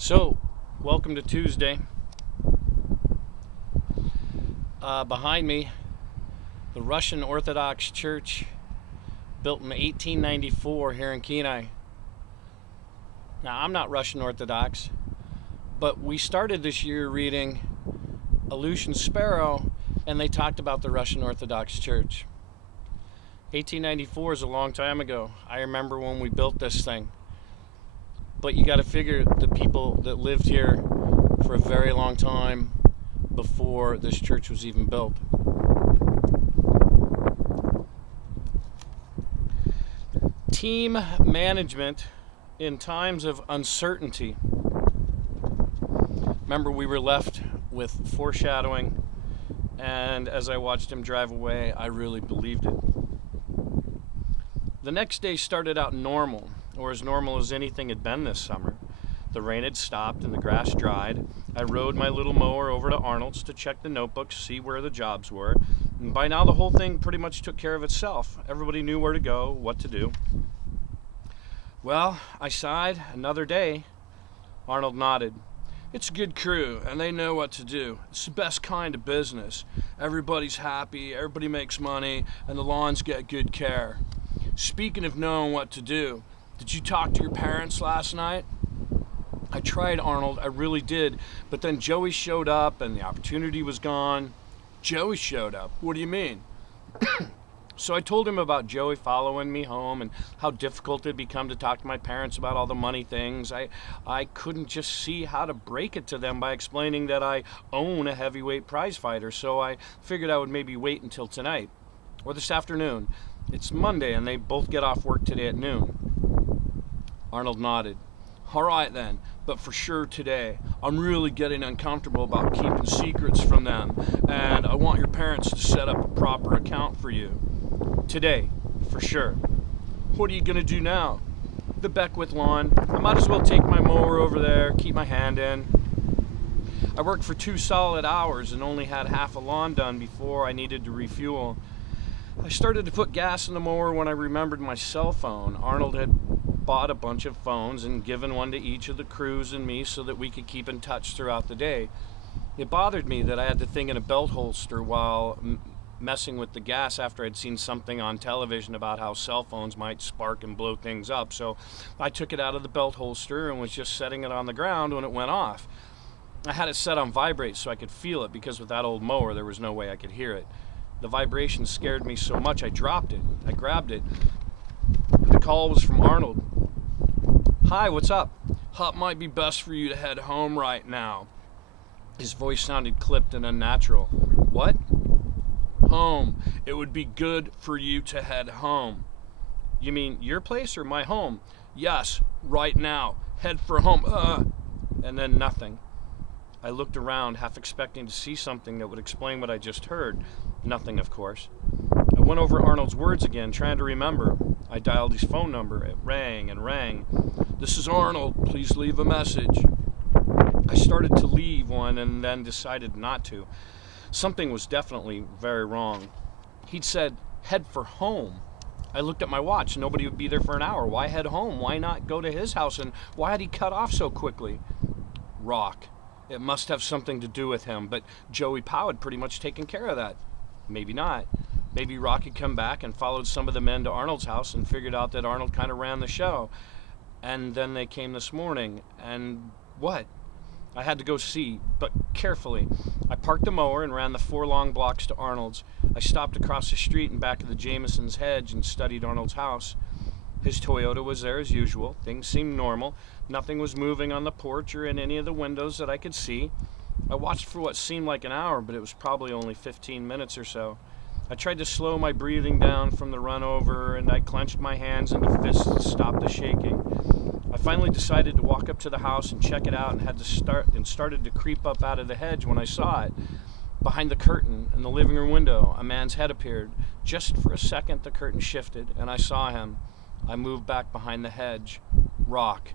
So, welcome to Tuesday. Behind me, the Russian Orthodox Church, built in 1894 here in Kenai. Now, I'm not Russian Orthodox, but we started this year reading Aleutian Sparrow, and they talked about the Russian Orthodox Church. 1894 is a long time ago. I remember when we built this thing. But you got to figure the people that lived here for a very long time before this church was even built. Team management in times of uncertainty. Remember, we were left with foreshadowing, and as I watched him drive away, I really believed it. The next day started out normal, or as normal as anything had been this summer. The rain had stopped and the grass dried. I rode my little mower over to Arnold's to check the notebooks, see where the jobs were. And by now the whole thing pretty much took care of itself. Everybody knew where to go, what to do. Well, I sighed. Another day. Arnold nodded. It's a good crew, and they know what to do. It's the best kind of business. Everybody's happy, everybody makes money, and the lawns get good care. Speaking of knowing what to do, did you talk to your parents last night? I tried, Arnold, I really did, but then Joey showed up and the opportunity was gone. Joey showed up? What do you mean? So I told him about Joey following me home and how difficult it'd become to talk to my parents about all the money things. I couldn't just see how to break it to them by explaining that I own a heavyweight prize fighter, so I figured I would maybe wait until tonight or this afternoon. It's Monday and they both get off work today at noon. Arnold nodded. All right then, but for sure today. I'm really getting uncomfortable about keeping secrets from them, and I want your parents to set up a proper account for you. Today, for sure. What are you gonna do now? The Beckwith lawn. I might as well take my mower over there, keep my hand in. I worked for 2 solid hours and only had half a lawn done before I needed to refuel. I started to put gas in the mower when I remembered my cell phone. Arnold had bought a bunch of phones and given one to each of the crews and me so that we could keep in touch throughout the day. It bothered me that I had the thing in a belt holster while messing with the gas after I'd seen something on television about how cell phones might spark and blow things up. So I took it out of the belt holster and was just setting it on the ground when it went off. I had it set on vibrate so I could feel it, because with that old mower there was no way I could hear it. The vibration scared me so much I dropped it. I grabbed it. The call was from Arnold. Hi, what's up? It might be best for you to head home right now. His voice sounded clipped and unnatural. What? Home. It would be good for you to head home. You mean your place or my home? Yes, right now. Head for home. And then nothing. I looked around, half expecting to see something that would explain what I just heard. Nothing, of course. I went over Arnold's words again, trying to remember. I dialed his phone number. It rang and rang. This is Arnold. Please leave a message. I started to leave one and then decided not to. Something was definitely very wrong. He'd said, head for home. I looked at my watch. Nobody would be there for an hour. Why head home? Why not go to his house? And why had he cut off so quickly? Rock. It must have something to do with him, but Joey Powell had pretty much taken care of that. Maybe not. Maybe Rock had come back and followed some of the men to Arnold's house and figured out that Arnold kind of ran the show. And then they came this morning, and what? I had to go see, but carefully. I parked the mower and ran the 4 long blocks to Arnold's. I stopped across the street in back of the Jameson's hedge and studied Arnold's house. His Toyota was there as usual. Things seemed normal. Nothing was moving on the porch or in any of the windows that I could see. I watched for what seemed like an hour, but it was probably only 15 minutes or so. I tried to slow my breathing down from the run over, and I clenched my hands into fists to stop the shaking. I finally decided to walk up to the house and check it out, and started to creep up out of the hedge when I saw it. Behind the curtain in the living room window, a man's head appeared. Just for a second, the curtain shifted, and I saw him. I moved back behind the hedge. Rock.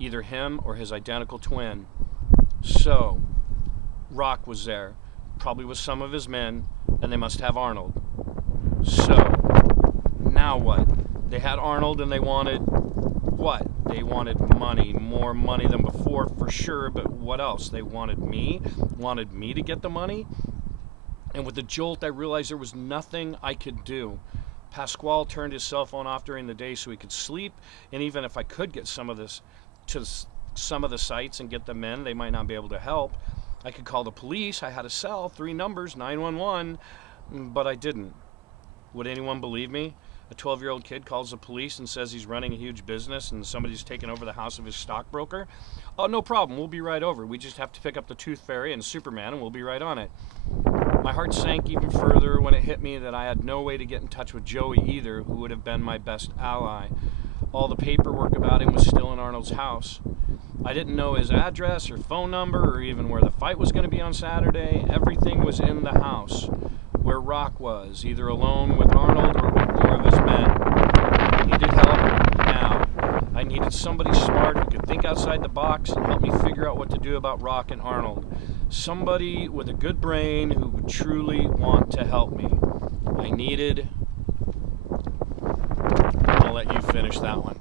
Either him or his identical twin. So, Rock was there, probably with some of his men, and they must have Arnold. So, now what? They had Arnold and they wanted what? They wanted money, more money than before for sure, but what else? They wanted me to get the money. And with the jolt, I realized there was nothing I could do. Pasquale turned his cell phone off during the day so he could sleep, and even if I could get some of this to some of the sites and get them in, they might not be able to help. I could call the police. I had a cell, 3 numbers, 911, but I didn't. Would anyone believe me? A 12-year-old kid calls the police and says he's running a huge business and somebody's taken over the house of his stockbroker. Oh, no problem. We'll be right over. We just have to pick up the Tooth Fairy and Superman, and we'll be right on it. My heart sank even further when it hit me that I had no way to get in touch with Joey either, who would have been my best ally. All the paperwork about him was still in Arnold's house. I didn't know his address or phone number or even where the fight was going to be on Saturday. Everything was in the house, where Rock was, either alone with Arnold or with more of his men. I needed help now. I needed somebody smart who could think outside the box and help me figure out what to do about Rock and Arnold. Somebody with a good brain who would truly want to help me. I'll let you finish that one.